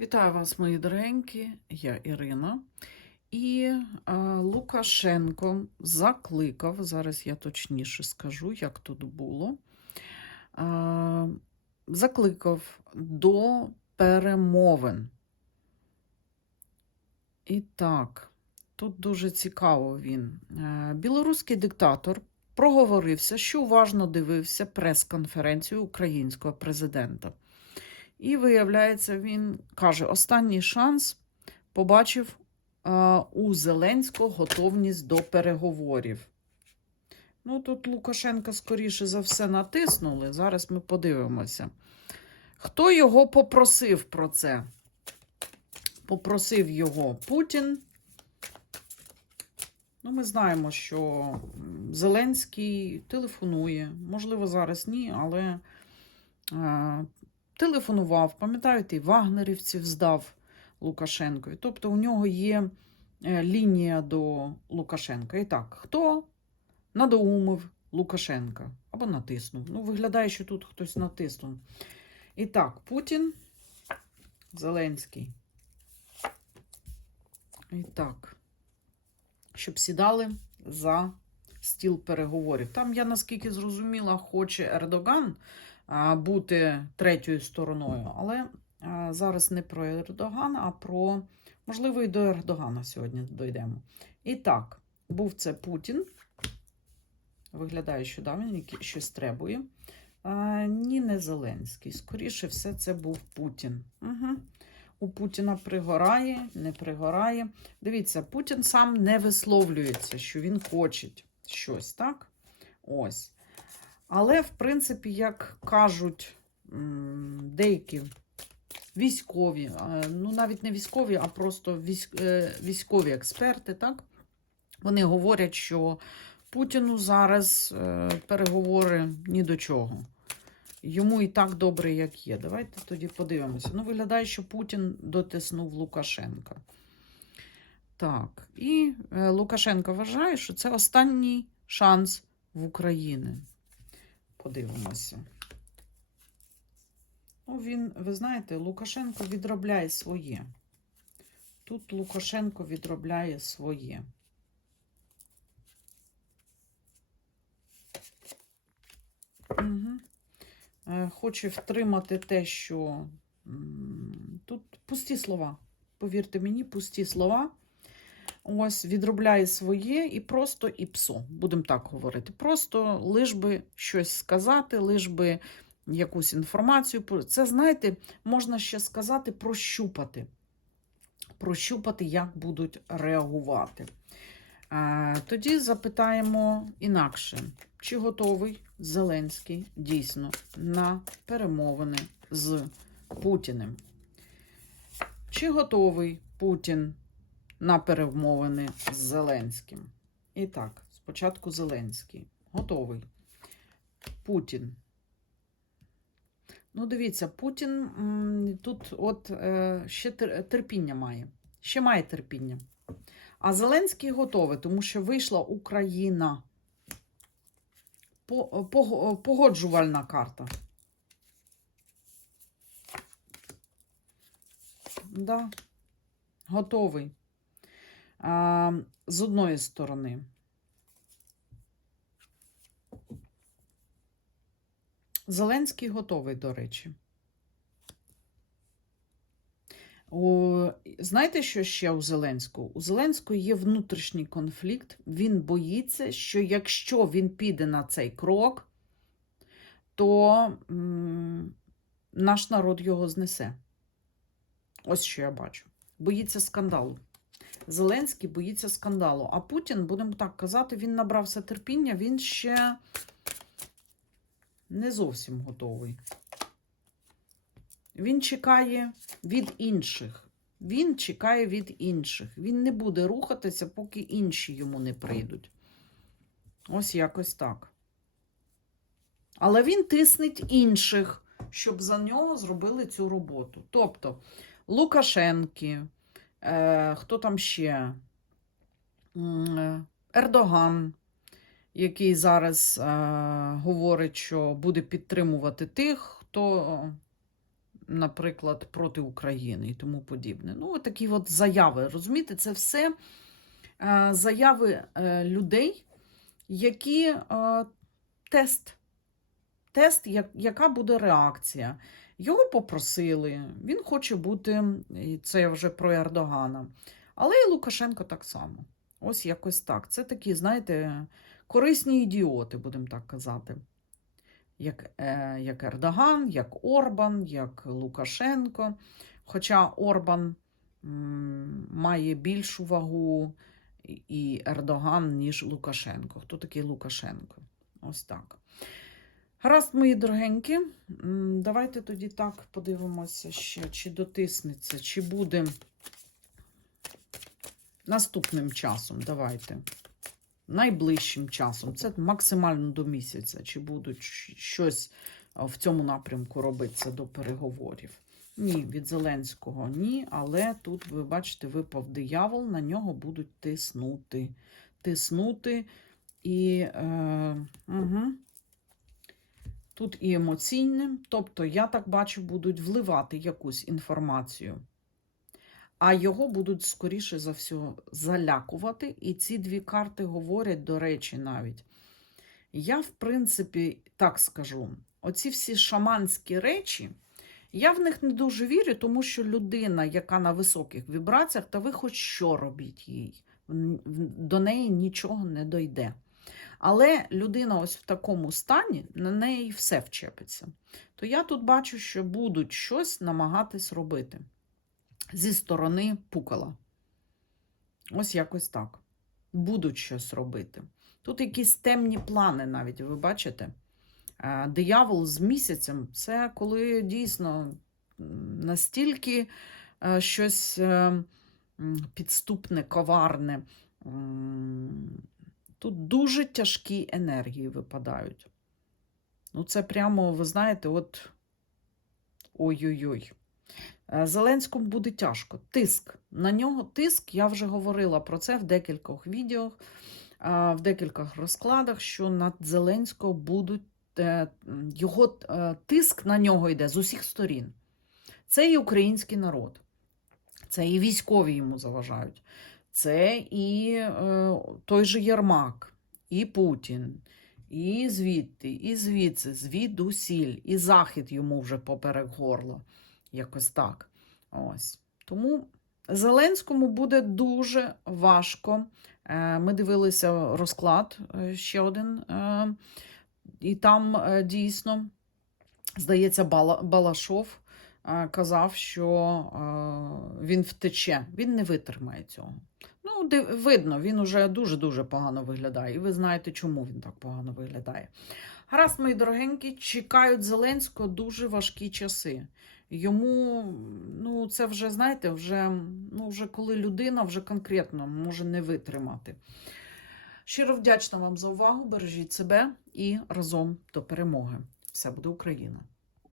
Вітаю вас, мої дорогенькі, я Ірина. І а, Лукашенко закликав, зараз я точніше скажу, як тут було. А, закликав до перемовин. І так, тут дуже цікаво він. Е, Білоруський диктатор проговорився, що уважно дивився прес-конференцію українського президента. І виявляється, він каже: останній шанс побачив а, у Зеленського готовність до переговорів. Ну, тут Лукашенка, скоріше за все, натиснули. Зараз ми подивимося. Хто його попросив про це? Попросив його Путін. Ну, ми знаємо, що Зеленський телефонує. Можливо, зараз ні, але. Телефонував, пам'ятаєте, і вагнерівців здав Лукашенкові. Тобто у нього є е, лінія до Лукашенка. І так, хто надоумив Лукашенка або натиснув? Ну, виглядає, що тут хтось натиснув. І так, Путін, Зеленський. І так, щоб сідали за стіл переговорів. Там, я наскільки зрозуміла, хоче Ердоган бути третьою стороною. Але зараз не про Ердогана, а про, можливо, і до Ердогана сьогодні дійдемо. І так, був це Путін. Виглядає, що да, він щось требує. А, ні, не Зеленський. Скоріше все, це був Путін. Угу. У Путіна пригорає, не пригорає. Дивіться, Путін сам не висловлюється, що він хоче щось, так? Ось. Але, в принципі, як кажуть деякі військові, ну навіть не військові, а просто е, військові експерти, так? Вони говорять, що Путіну зараз е, переговори ні до чого. Йому і так добре, як є. Давайте тоді подивимося. Ну, виглядає, що Путін дотиснув Лукашенка. Так, і е, Лукашенко вважає, що це останній шанс в Україні. Подивимося. Ну, він, ви знаєте, Лукашенко відробляє своє. Тут Лукашенко відробляє своє. Угу. Хоче втримати те, що тут пусті слова. Повірте мені, пусті слова. Ось відробляє своє і просто і псо, будемо так говорити. Просто лиш би щось сказати, лиш би якусь інформацію. Це, знаєте, можна ще сказати прощупати. Прощупати, як будуть реагувати. Тоді запитаємо інакше, чи готовий Зеленський дійсно на перемовини з Путіним? Чи готовий Путін на перемовини з Зеленським? І так, спочатку Зеленський. Готовий. Путін. Ну, дивіться, Путін тут от е, ще терпіння має. Ще має терпіння. А Зеленський готовий, тому що вийшла Україна. Погоджувальна карта. Да, готовий. З одної сторони. Зеленський готовий, до речі. У, знаєте, що ще у Зеленського? У Зеленського є внутрішній конфлікт. Він боїться, що якщо він піде на цей крок, то м, наш народ його знесе. Ось що я бачу. Боїться скандалу. Зеленський боїться скандалу. А Путін, будемо так казати, він набрався терпіння, він ще не зовсім готовий. Він чекає від інших. Він чекає від інших. Він не буде рухатися, поки інші йому не прийдуть. Ось якось так. Але він тиснить інших, щоб за нього зробили цю роботу. Тобто Лукашенки, е, хто там ще? Е, Ердоган, який зараз е, говорить, що буде підтримувати тих, хто наприклад, проти України і тому подібне. Ну, такі от заяви. Розумієте, це все е, заяви е, людей, які е, тест. Тест, як, яка буде реакція. Його попросили, він хоче бути, і це вже про Ердогана. Але і Лукашенко так само. Ось якось так. Це такі, знаєте, корисні ідіоти, будемо так казати. Як, е, як Ердоган, як Орбан, як Лукашенко. Хоча Орбан має більшу вагу і Ердоган, ніж Лукашенко. Хто такий Лукашенко? Ось так. Гаразд, мої дорогенькі, давайте тоді так подивимося ще, чи дотиснеться, чи буде наступним часом. Давайте. Найближчим часом. Це максимально до місяця. Чи будуть щось в цьому напрямку робитися до переговорів? Ні, від Зеленського ні, але тут, ви бачите, випав диявол, на нього будуть тиснути. Тиснути і. Е, угу. Тут і емоційним, тобто, я так бачу, будуть вливати якусь інформацію, а його будуть, скоріше за все, залякувати. І ці дві карти говорять, до речі, навіть. Я, в принципі, так скажу: оці всі шаманські речі, я в них не дуже вірю, тому що людина, яка на високих вібраціях, та ви хоч що робіть їй, до неї нічого не дойде. Але людина ось в такому стані, на неї все вчепиться. То я тут бачу, що будуть щось намагатись робити зі сторони пукала. Ось якось так. Будуть щось робити. Тут якісь темні плани навіть, ви бачите? Диявол з місяцем це коли дійсно настільки е, щось е, підступне, коварне. Тут дуже тяжкі енергії випадають. Ну, це прямо, ви знаєте, от ой-ой-ой. Е, Зеленському буде тяжко. Тиск. На нього тиск, я вже говорила про це в декількох відео, е, в декількох розкладах, що над Зеленського будуть е, його тиск на нього йде з усіх сторін. Це і український народ, це і військові йому заважають. Це і е, той же Єрмак, і Путін, і звідти, і звідси, звідусіль, і Захід йому вже поперек горла. Якось так. Ось. Тому Зеленському буде дуже важко. Е, Ми дивилися розклад е, ще один, і там дійсно, здається, Бала- Балашов казав, що е, він втече, він не витримає цього. Ну, видно, він уже дуже-дуже погано виглядає. І ви знаєте, чому він так погано виглядає. Гаразд, мої дорогенькі, чекають Зеленського дуже важкі часи. Йому, ну, це вже, знаєте, вже, ну, вже коли людина вже конкретно може не витримати. Щиро вдячна вам за увагу. Бережіть себе і разом до перемоги. Все буде Україна!